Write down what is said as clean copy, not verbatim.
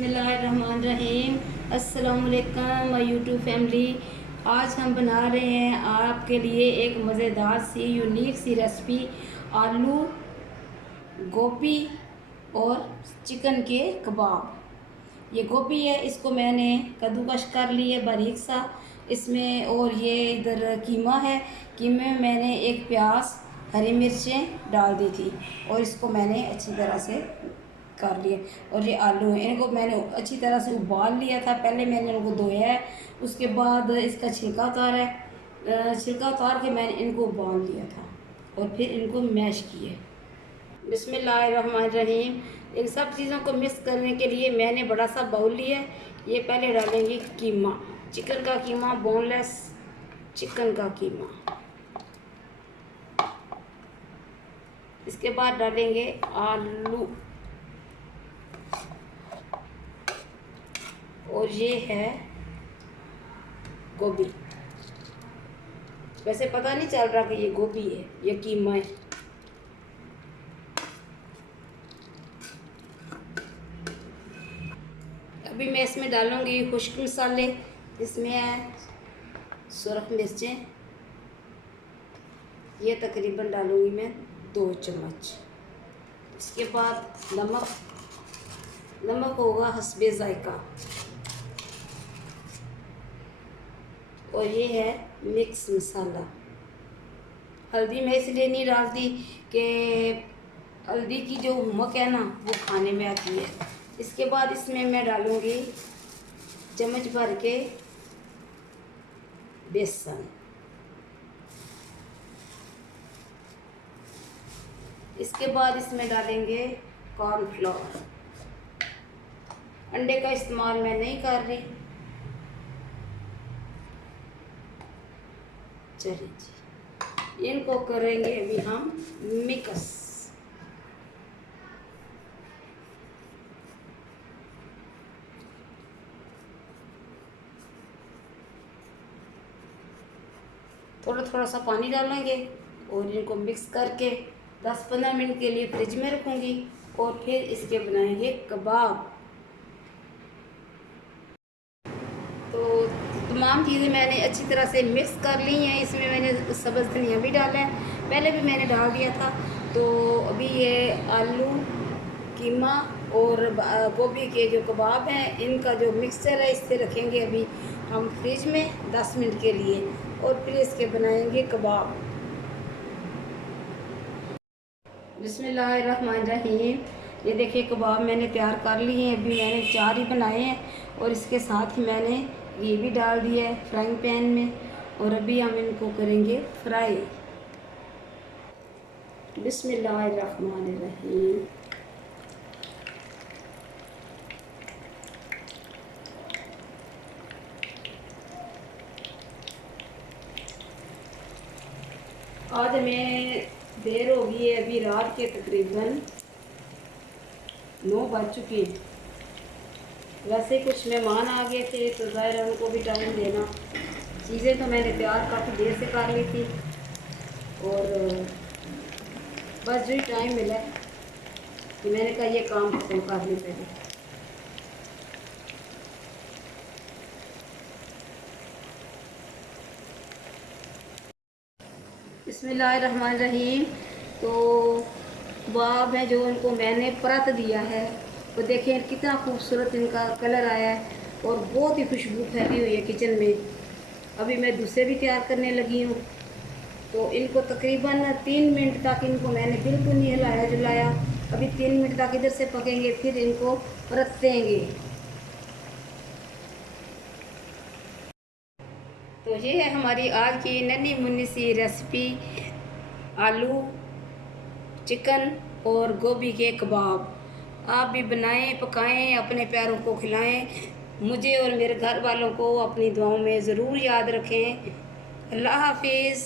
बिस्मिल्लाहिर्रहमानिर्रहीम। अस्सलाम वालेकुम माय यूट्यूब फैमिली। आज हम बना रहे हैं आपके लिए एक मज़ेदार सी यूनिक सी रेसिपी, आलू गोभी और चिकन के कबाब। ये गोभी है, इसको मैंने कद्दूकश कर ली है बारीक सा इसमें। और ये इधर कीमा है, कीमे में मैंने एक प्याज हरी मिर्चें डाल दी थी और इसको मैंने अच्छी तरह से कर लिए। और ये आलू हैं, इनको मैंने अच्छी तरह से उबाल लिया था। पहले मैंने इनको धोया है, उसके बाद इसका छिलका उतारा है। छिलका उतार के मैंने इनको उबाल लिया था और फिर इनको मैश किए। बिस्मिल्लाहिर्रहमानिर्रहीम। इन सब चीज़ों को मिक्स करने के लिए मैंने बड़ा सा बाउल लिया है। ये पहले डालेंगे कीमा, चिकन का कीमा, बोनलेस चिकन का कीमा। इसके बाद डालेंगे आलू और ये है गोभी। वैसे पता नहीं चल रहा कि ये गोभी है, ये कीमा है। अभी मैं इसमें डालूंगी खुश्क मसाले। इसमें है सुरख मिर्चें, ये तकरीबन डालूंगी मैं 2 चम्मच। इसके बाद नमक होगा हस्बे ज़ायका। और ये है मिक्स मसाला। हल्दी मैं इसलिए नहीं डालती कि हल्दी की जो महक है ना वो खाने में आती है। इसके बाद इसमें मैं डालूँगी चम्मच भर के बेसन। इसके बाद इसमें डालेंगे कॉर्नफ्लोर। अंडे का इस्तेमाल मैं नहीं कर रही। चलिए जी, इनको करेंगे अभी हम मिक्स। थोड़ा थोड़ा सा पानी डालेंगे और इनको मिक्स करके 10-15 मिनट के लिए फ्रिज में रखूँगी और फिर इसके बनाएंगे कबाब। तो तमाम चीज़ें मैंने अच्छी तरह से मिक्स कर ली हैं। इसमें मैंने सब्ज़ धनिया भी डाला है, पहले भी मैंने डाल दिया था। तो अभी ये आलू कीमा और गोभी के जो कबाब हैं, इनका जो मिक्सचर है इससे रखेंगे अभी हम फ्रिज में 10 मिनट के लिए और फिर इसके बनाएंगे कबाब। बिस्मिल्लाहिर्रहमानिर्रहीम। ये देखिए कबाब मैंने तैयार कर लिए हैं। अभी मैंने 4 ही बनाए हैं और इसके साथ ही मैंने ये भी डाल दिया है फ्राइंग पैन में और अभी हम इनको करेंगे फ्राई। बिस्मिल्लाहिर्रहमानिर्रहीम। आज हमें देर हो गई है, अभी रात के तकरीबन 9 बज चुके हैं। वैसे कुछ मेहमान आ गए थे तो ज़ाहिर है उनको भी टाइम देना। चीज़ें तो मैंने तैयार काफ़ी देर से कर ली थी और बस जो ही टाइम मिला तो मैंने कहा ये काम खत्म कर ली पहले। बिस्मिल्लाहिर्रहमानिर्रहीम। तो कबाब है जो इनको मैंने परत दिया है, तो देखें कितना खूबसूरत इनका कलर आया है और बहुत ही खुशबू फैली हुई है किचन में। अभी मैं दूसरे भी तैयार करने लगी हूँ। तो इनको तकरीबन 3 मिनट तक इनको मैंने बिल्कुल नहीं हिलाया जुलाया। अभी 3 मिनट तक इधर से पकेंगे, फिर इनको परत देंगे। तो ये है हमारी आज की नन्ही मुन्नी सी रेसिपी, आलू चिकन और गोभी के कबाब। आप भी बनाएं, पकाएं, अपने प्यारों को खिलाएं। मुझे और मेरे घर वालों को अपनी दुआओं में ज़रूर याद रखें। अल्लाह हाफिज़।